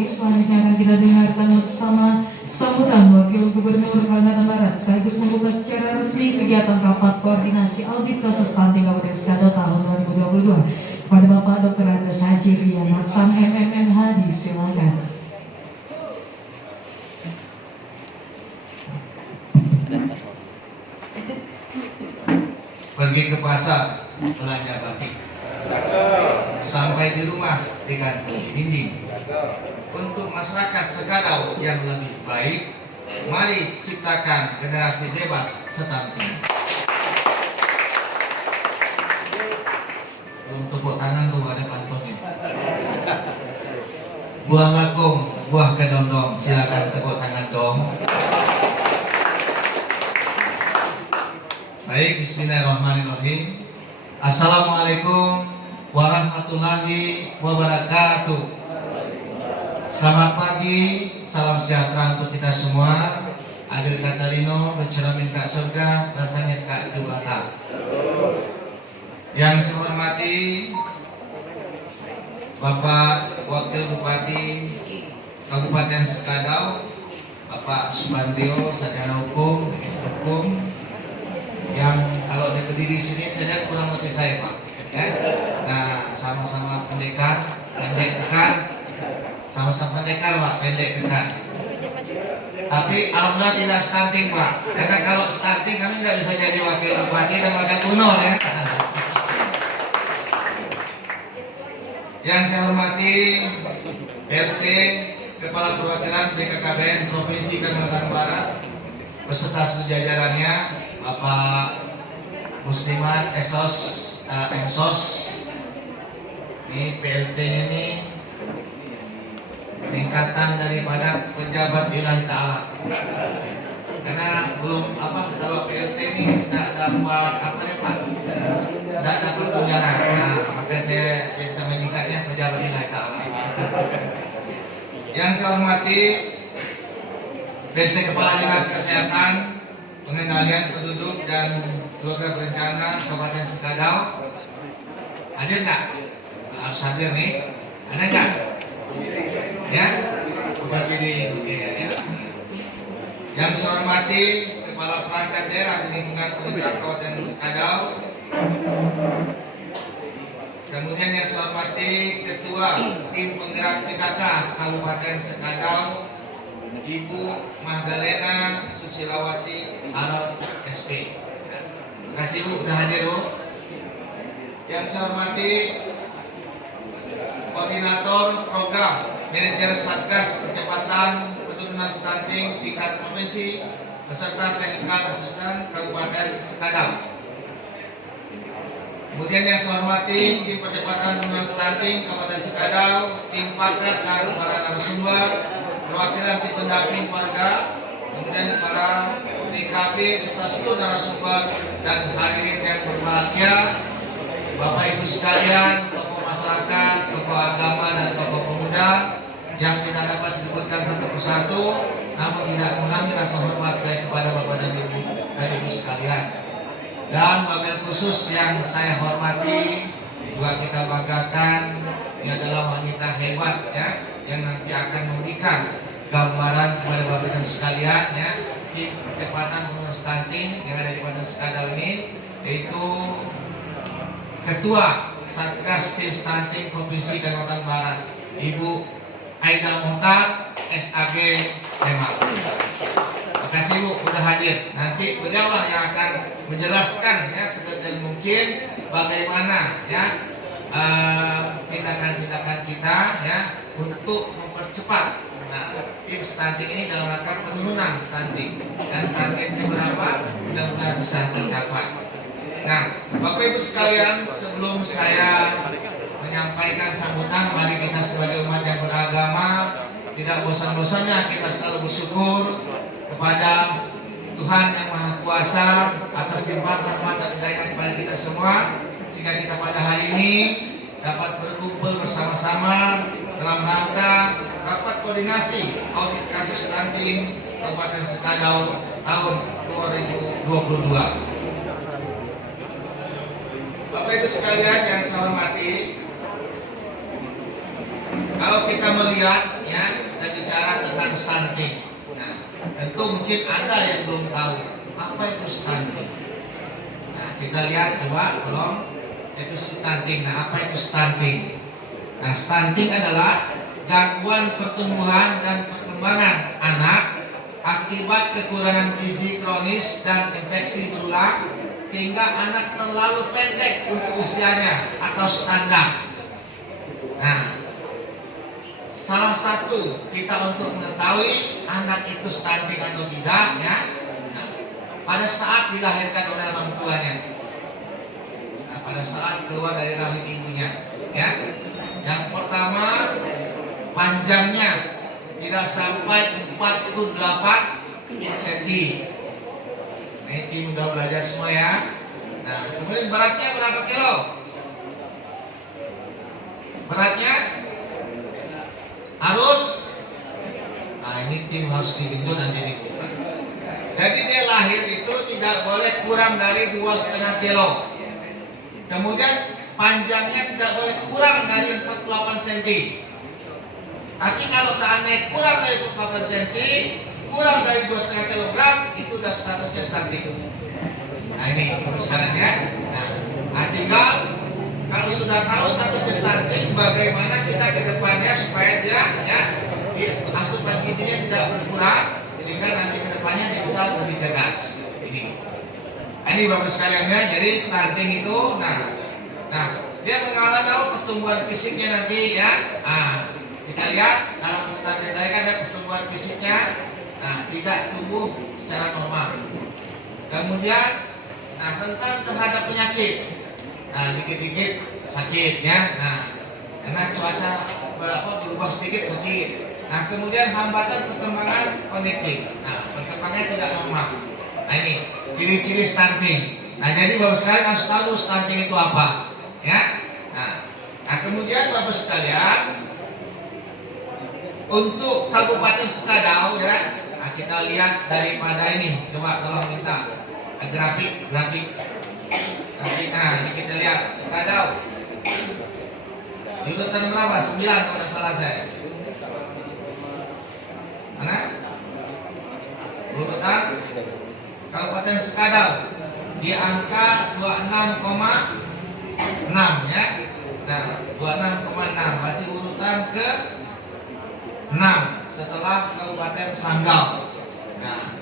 lagi selanjutnya akan kita dengarkan bersama sambutan Wakil Gubernur Kalimantan Barat sekaligus membuka secara resmi kegiatan rapat koordinasi audit proses stunting Kabupaten Sekadau tahun 2022 kepada Bapak Dr. Andes Haji Rian Hasan MMMH. Silakan. Pergi ke pasar belanja batik, sampai di rumah dengan dinding. Untuk masyarakat Sekadau yang lebih baik, mari ciptakan generasi bebas stunting. Belum tepuk tangan tuh, ada pantunnya. Buah ngakung, buah kedondong, silakan tepuk tangan dong. Baik, bismillahirrahmanirrahim. Assalamualaikum warahmatullahi wabarakatuh. Selamat pagi, salam sejahtera untuk kita semua. Adil Katarino, bercermin kak surga, rasanya kak jubata. Yang saya hormati Bapak Wakil Bupati Kabupaten Sekadau, Bapak Subandrio, sarjana hukum, hukum, yang kalau saya berdiri di sini saya kurang lebih saya Pak. Ya? Nah, sama-sama pendekar, pendek tekan, sama-sama pendekar Pak, pendek tekan. Tapi alhamdulillah tidak stunting Pak, karena kalau stunting kami nggak bisa jadi wakil bupati dan wakil gubernur ya. Yang saya hormati RT Kepala Perwakilan BKKBN Provinsi Kalimantan Barat beserta seluruh jajarannya, Bapak Muslimat Emsos, ini PLT-nya ini singkatan daripada pejabat wilayah ta'ala. Karena belum kalau PLT ini tidak dapat Pak, tidak dapat tunjangan. Nah, maka saya bisa menyingkatnya pejabat wilayah ta'ala. Yang saya hormati PT Kepala Dinas Kesehatan, Pengendalian Penduduk dan Keluarga Berencana Kabupaten Sekadau. Hadir nggak? Harus hadir nih. Ada nggak? Ya? Berdiri. Ya. Yang saya hormati Kepala Perangkat Daerah di lingkungan pemerintah Kabupaten Sekadau. Kemudian yang saya hormati Ketua Tim Penggerak PKK Kabupaten Sekadau, Ibu Magdalena Susilawati Arab SP. Terima kasih Bu, udah hadir Bu. Yang saya hormati Koordinator Program Manajer Satgas Percepatan Penurunan Stunting tingkat provinsi beserta Technical Assistant Kabupaten Sekadau. Kemudian yang saya hormati Tim Percepatan Penurunan Stunting Kabupaten Sekadau, Tim Paket dan para narasumber, perwakilan tim pendamping warga, kemudian para TKP serta seluruh narasumber dan hadirin yang berbahagia, Bapak Ibu sekalian, tokoh masyarakat, tokoh agama dan tokoh pemuda yang tidak dapat disebutkan satu persatu, namun tidak mengurangi rasa hormat saya kepada Bapak dan Ibu sekalian. Dan wabil khusus yang saya hormati juga kita banggakan, ini adalah wanita hebat ya, yang nanti akan memberikan gambaran kepada Bapak dan sekalian ya, tim percepatan penurunan stunting yang ada di Kabupaten Sekadau ini, yaitu Ketua Satgas Tim Stunting Provinsi Kalimantan Barat, Ibu Aida Muhtar, SAG Demak. Terima kasih Bu, sudah hadir. Nanti beliaulah yang akan menjelaskan ya sedetail mungkin bagaimana ya tindakan-tindakan kita ya untuk mempercepat tim stunting ini dalam rangka penurunan stunting, dan targetnya berapa mudah-mudahan bisa tercapai. Nah, Bapak Ibu sekalian, sebelum saya menyampaikan sambutan, mari kita sebagai umat yang beragama tidak bosan-bosannya kita selalu bersyukur kepada Tuhan yang Maha Kuasa atas limpahan rahmat dan hidayah kepada kita semua, sehingga kita pada hari ini dapat berkumpul bersama-sama dalam rangka rapat koordinasi audit kasus stunting Kabupaten Sekadau tahun 2022. Bapak Ibu sekalian yang saya hormati, kalau kita melihat ya, kita bicara tentang stunting. Nah, tentu mungkin ada yang belum tahu apa itu stunting. Nah, kita lihat coba tolong itu stunting. Nah, apa itu stunting? Nah, stunting adalah gangguan pertumbuhan dan perkembangan anak akibat kekurangan gizi kronis dan infeksi berulang sehingga anak terlalu pendek untuk usianya atau standar. Nah, salah satu kita untuk mengetahui anak itu stunting atau tidak ya, nah, pada saat dilahirkan oleh orang tuanya, nah, pada saat keluar dari rahim ibunya ya. Yang pertama, panjangnya tidak sampai 48 cm. Nah, ini udah belajar semua ya. Nah, kemudian beratnya berapa kilo? Beratnya harus, nah ini tim harus digenjot nanti dibuka. Jadi dia lahir itu tidak boleh kurang dari 2,5 kilo. Kemudian panjangnya tidak boleh kurang dari 48 cm. Tapi kalau seandainya kurang dari 48 cm, kurang dari 2,5 kg, itu sudah statusnya stunting. Nah ini sekarang ya. Nah, tinggal kalau sudah tahu statusnya stunting, bagaimana kita ke depannya supaya dia ya asupan gizinya tidak berkurang sehingga nanti ke depannya dia bisa lebih cerdas. Ini bapak sekalian ya. Jadi stunting itu, nah dia mengalami pertumbuhan fisiknya nanti ya. Nah, kita lihat dalam stunting tadi kan ada pertumbuhan fisiknya, nah tidak tumbuh secara normal. Kemudian, nah rentan terhadap penyakit. Nah, dikit-dikit sakit ya. Nah, karena cuaca berubah sedikit sakit. Nah, kemudian hambatan perkembangan kognitif. Nah, perkembangannya tidak normal. Nah, ini ciri-ciri stunting. Nah, jadi Bapak sekalian harus tahu stunting itu apa, ya. Nah, kemudian Bapak sekalian untuk Kabupaten Sekadau ya. Nah, kita lihat daripada ini. Coba tolong minta grafik. Nah, ini kita lihat Sekadau. Urutan berapa? 9 kalau salah saya. Mana? Urutan Kabupaten Sekadau di angka 26,6 ya. Nah, 26,6 berarti urutan ke 6 setelah Kabupaten Sanggau. Nah,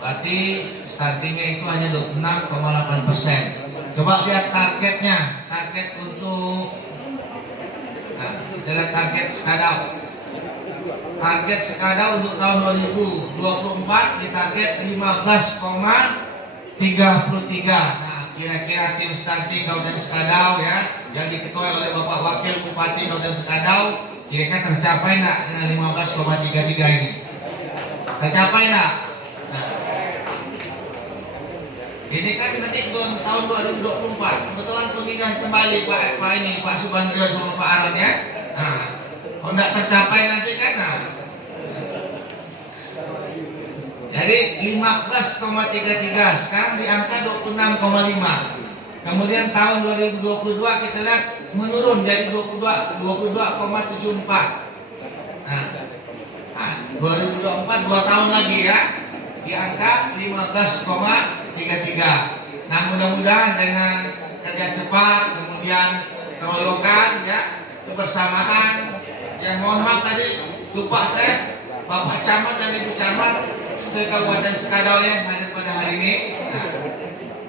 berarti stuntingnya itu hanya 26,8%. Coba lihat targetnya, target untuk, nah, kita lihat target Sekadau. Target Sekadau untuk tahun 2024 ditarget 15,33. Nah, kira-kira tim stunting Kabupaten Sekadau ya, yang diketuai oleh Bapak Wakil Bupati Kabupaten Sekadau, kira-kira tercapai enggak dengan 15,33 ini? Tercapai enggak? Nah, ini kan nanti tahun 2024 kebetulan pemilihan kembali Pak Subandrio sama Pak Aron ya. Nah, kalau enggak tercapai nanti kan, nah, jadi 15,33 sekarang di angka 26,5. Kemudian tahun 2022 kita lihat menurun jadi 22,74. Nah, 2024 2 tahun lagi ya di angka 15,33. Nah, mudah-mudahan dengan kerja cepat, kemudian keroyokan ya, kebersamaan. Yang mohon maaf tadi lupa saya, Bapak Camat dan Ibu Camat se-Kabupaten Sekadau yang hadir pada hari ini. Nah,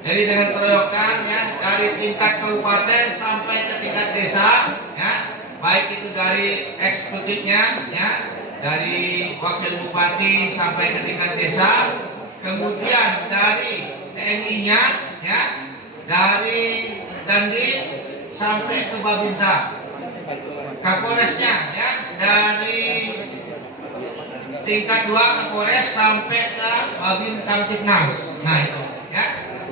jadi dengan keroyokan ya dari tingkat kabupaten sampai ke tingkat desa ya, baik itu dari eksekutifnya ya, dari wakil bupati sampai ke tingkat desa, kemudian dari TNI-nya ya, dari Dandim sampai ke Babinsa, Kapolresnya ya, dari tingkat 2 Kapolres sampai ke Babin Kamtibnas. Nah itu ya.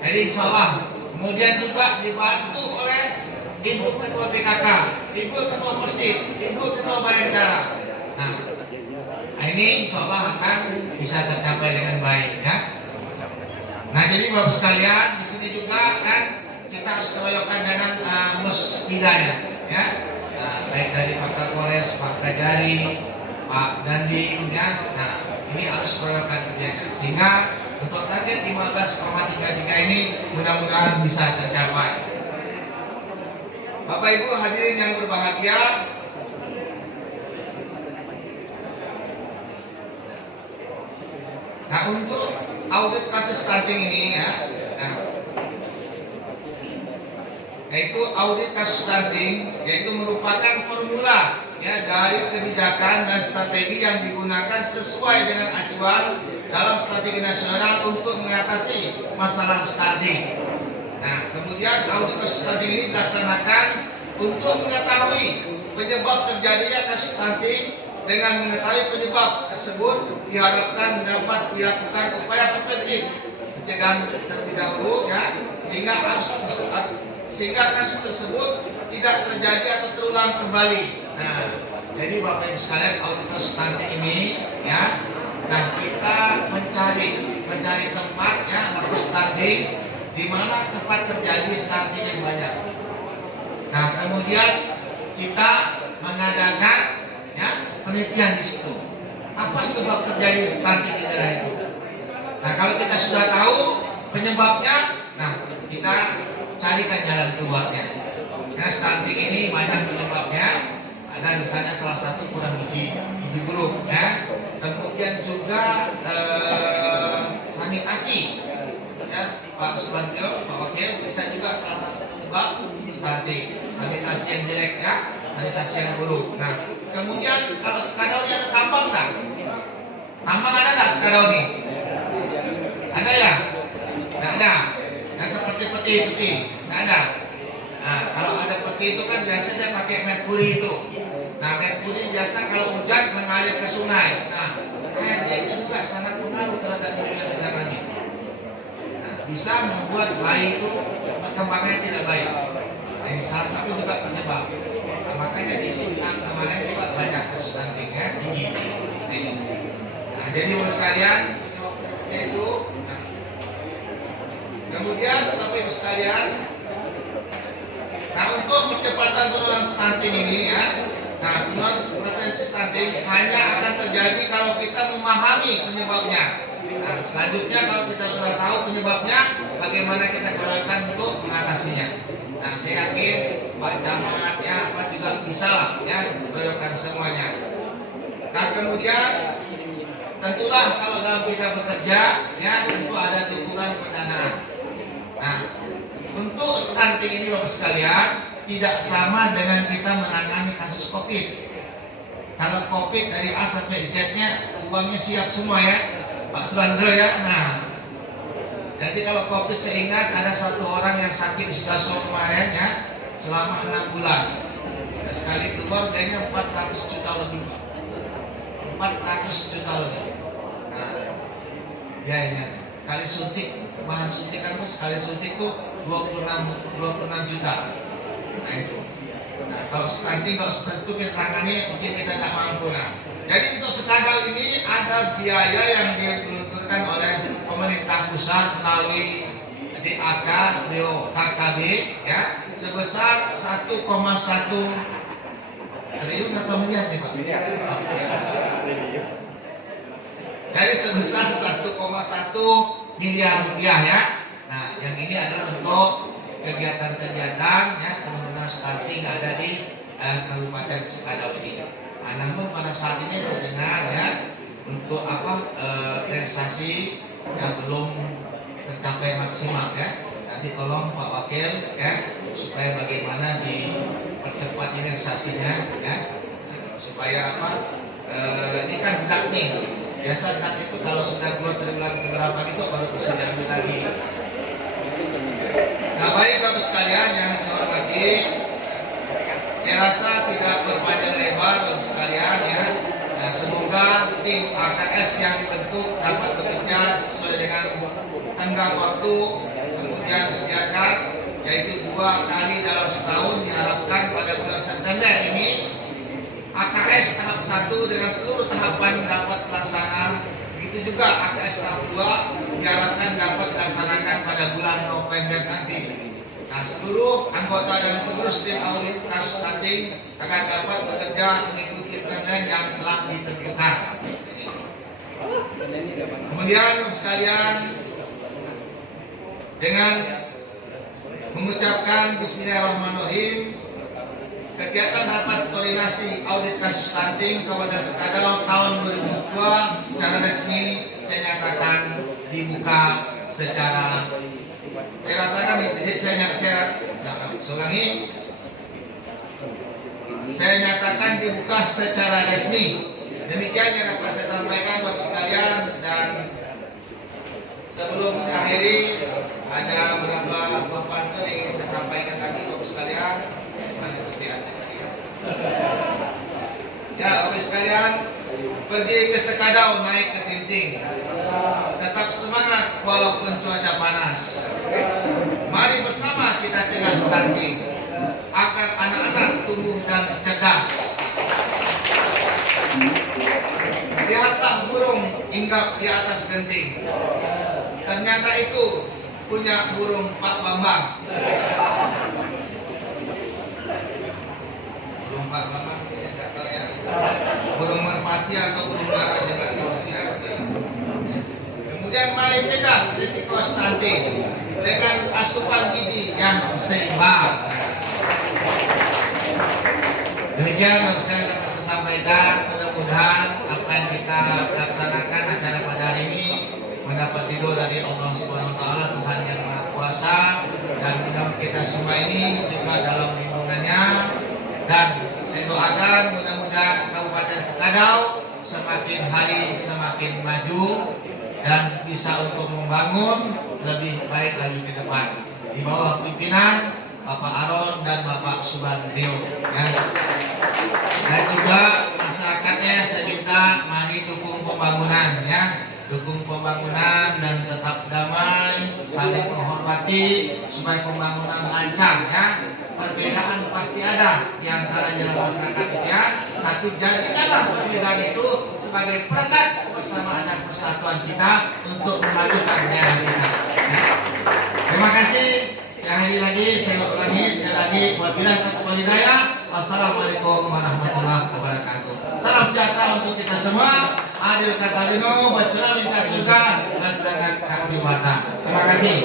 Jadi insyaallah kemudian juga dibantu oleh Ibu Ketua PKK, Ibu Ketua Persib, Ibu Ketua Bayangkara. Nah, ini insyaallah akan bisa tercapai dengan baik ya. Nah, jadi Bapak sekalian di sini juga kan kita harus keroyokan dengan musbidaya ya. Nah, baik dari Pak Kapolres, Pak Kajari, Pak Dandim, ya. Nah, ini harus proyekkan kerjanya. Sehingga untuk target 15,33 ini mudah-mudahan bisa tercapai. Bapak Ibu hadirin yang berbahagia, nah untuk audit kasus stunting ini ya, nah, yaitu audit kasus stunting, yaitu merupakan formula ya dari kebijakan dan strategi yang digunakan sesuai dengan acuan dalam strategi nasional untuk mengatasi masalah stunting. Nah, kemudian audit kasus stunting ini dilaksanakan untuk mengetahui penyebab terjadinya kasus stunting. Dengan mengetahui penyebab tersebut diharapkan dapat dilakukan upaya preventif pencegahan terlebih dahulu ya, sehingga kasus tersebut tidak terjadi atau terulang kembali. Nah, jadi Bapak Ibu sekalian, audit kasus stunting ini ya, nah kita mencari tempat ya kasus stunting di mana tempat terjadi stunting yang banyak. Nah, kemudian kita mengadakan ya penelitian di situ. Apa sebab terjadi stunting di daerah itu? Nah, kalau kita sudah tahu penyebabnya, nah kita carikan jalan keluarnya. Karena stunting ini banyak penyebabnya. Ada misalnya salah satu kurang gizi buruk ya. Kemudian juga sanitasi. Ya, Pak Subandrio, Pak Wakil, bisa juga salah satu penyebab stunting. Sanitasi yang jelek ya, sanitasi yang buruk. Nah, kemudian kalau sekarang ini ada tambang nggak? Tambang ada nggak sekarang ini? Ada ya? Nggak ada. Yang seperti peti, nggak ada. Nah, kalau ada peti itu kan biasanya pakai merkuri itu. Nah, merkuri biasa kalau hujan mengalir ke sungai. Nah, airnya itu juga sangat pengaruh terhadap dunia sedang hamil. Nah, bisa membuat bayi itu perkembangannya tidak baik. Nah, ini salah satu juga penyebab. Nah, makanya di sini kemarin juga banyak kasus stunting ya, tinggi. Nah, jadi Bapak sekalian, yaitu nah, kemudian Bapak Ibu sekalian, nah untuk percepatan penurunan stunting ini ya, nah penurunan prevalensi stunting hanya akan terjadi kalau kita memahami penyebabnya. Nah, selanjutnya kalau kita sudah tahu penyebabnya, bagaimana kita keroyokan untuk mengatasinya. Nah, saya yakin Pak Camat ya, Pak juga bisa lah ya keroyokan semuanya. Nah, kemudian tentulah kalau dalam kita bekerja ya tentu ada dukungan pendanaan. Nah, untuk stunting ini Bapak sekalian tidak sama dengan kita menangani kasus COVID. Kalau COVID dari A sampai Z-nya uangnya siap semua ya, Pak Subandro ya. Nah, jadi kalau COVID saya ingat ada satu orang yang sakit sudah kemarin ya selama 6 bulan. Dan sekali keluar biayanya 400 juta lebih, Pak. 400 juta lebih. Nah, biayanya kali suntik, bahan suntikan tuh sekali suntik tuh 26 juta. Nah itu. Nah, kalau stunting kalau seperti itu kita tangani mungkin kita tidak mampu. Nah, jadi untuk sekadar ini ada biaya yang digelontorkan oleh pemerintah pusat melalui DAK, KKB ya sebesar 1,1 triliun atau miliar nih Pak? Dari sebesar 1,1 miliar rupiah ya. Nah, yang ini adalah untuk kegiatan-kegiatan ya penurunan stunting ada di Kabupaten Sekadau ini. Nah, namun pada saat ini saya dengar ya untuk realisasi yang belum tercapai maksimal ya. Nanti tolong Pak Wakil ya supaya bagaimana dipercepat realisasinya ya. Supaya ini kan dak nih. Biasa dak itu kalau sudah keluar dari bulan keberapa itu baru bisa diambil lagi. Nah, baik Bapak sekalian yang saya hormati, saya rasa tidak berpanjang lebar Bapak sekalian ya. Nah, semoga tim AKS yang dibentuk dapat bekerja sesuai dengan tenggang waktu kemudian disediakan, yaitu 2 kali dalam setahun diharapkan pada bulan September ini AKS tahap 1 dengan seluruh tahapan dapat terlaksana. Begitu juga AKS tahap 2 diharapkan dapat dilaksanakan pada bulan November nanti. Nah, seluruh anggota dan pengurus tim audit kasus stunting akan dapat bekerja mengikuti timeline yang telah ditentukan. Kemudian sekalian, dengan mengucapkan Bismillahirrahmanirrahim, kegiatan rapat koordinasi audit kasus stunting Kabupaten Sekadau tahun 2002 secara resmi saya nyatakan dibuka secara saya nyatakan dibuka secara resmi. Demikian yang dapat saya sampaikan Bapak sekalian, dan sebelum saya akhiri ada beberapa pantun yang ingin saya sampaikan lagi Bapak sekalian. Ya Bapak sekalian, pergi ke Sekadau naik ke Tinting, tetap semangat walaupun cuaca panas. Mari bersama kita cegah stunting agar anak-anak tumbuh dan cerdas. Lihatlah burung hinggap di atas genting. Ternyata itu punya burung Pak Bambang. Burung Pak Bambang saya nggak tahu ya. Burung merpati atau burung dara saya nggak tahu ya. Kemudian mari cegah risiko stunting dengan asupan gizi yang seimbang. Demikian yang saya dapat sampaikan. Mudah-mudahan apa yang kita laksanakan acara pada hari ini mendapat ridho dari Allah Subhanahu Wa Taala, Tuhan yang Maha Kuasa, dan mudah kita semua ini juga dalam lindungannya. Dan saya doakan mudah-mudahan Kabupaten Sekadau semakin hari semakin maju dan bisa untuk membangun lebih baik lagi ke depan di bawah pimpinan Bapak Aron dan Bapak Subandrio ya. Dan juga masyarakatnya saya minta mari dukung pembangunan ya, dukung pembangunan dan tetap damai, saling menghormati supaya pembangunan lancar ya. Perbedaan pasti ada di antara jalan masyarakat ya, tapi jadikanlah perbedaan itu sebagai perekat kebersamaan dan persatuan kita untuk memajukan negara kita. Terima kasih. Sekali lagi saya ulangi sekali lagi, wabillahi taufiq wal hidayah. Wassalamualaikum warahmatullahi wabarakatuh. Salam sejahtera untuk kita semua. Adil kata lino, bacuna minta surga, masyarakat kaki mata. Terima kasih.